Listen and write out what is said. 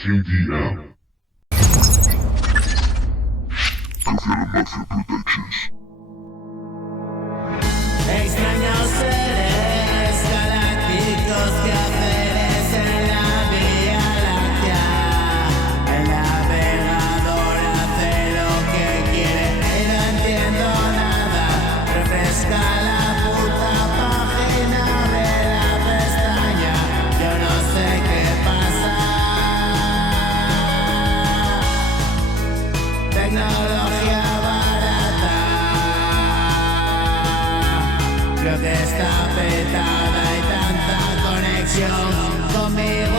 KDM. Covalent Mafia Productions. Extraños seres galácticos que ofrecen la Vía Láctea. El navegador hace lo que quiere y no entiendo nada. Refresca la puta página de la pestaña. Yo no sé qué pasa. Tecnología barata. Creo que está petada y tanta conexión conmigo.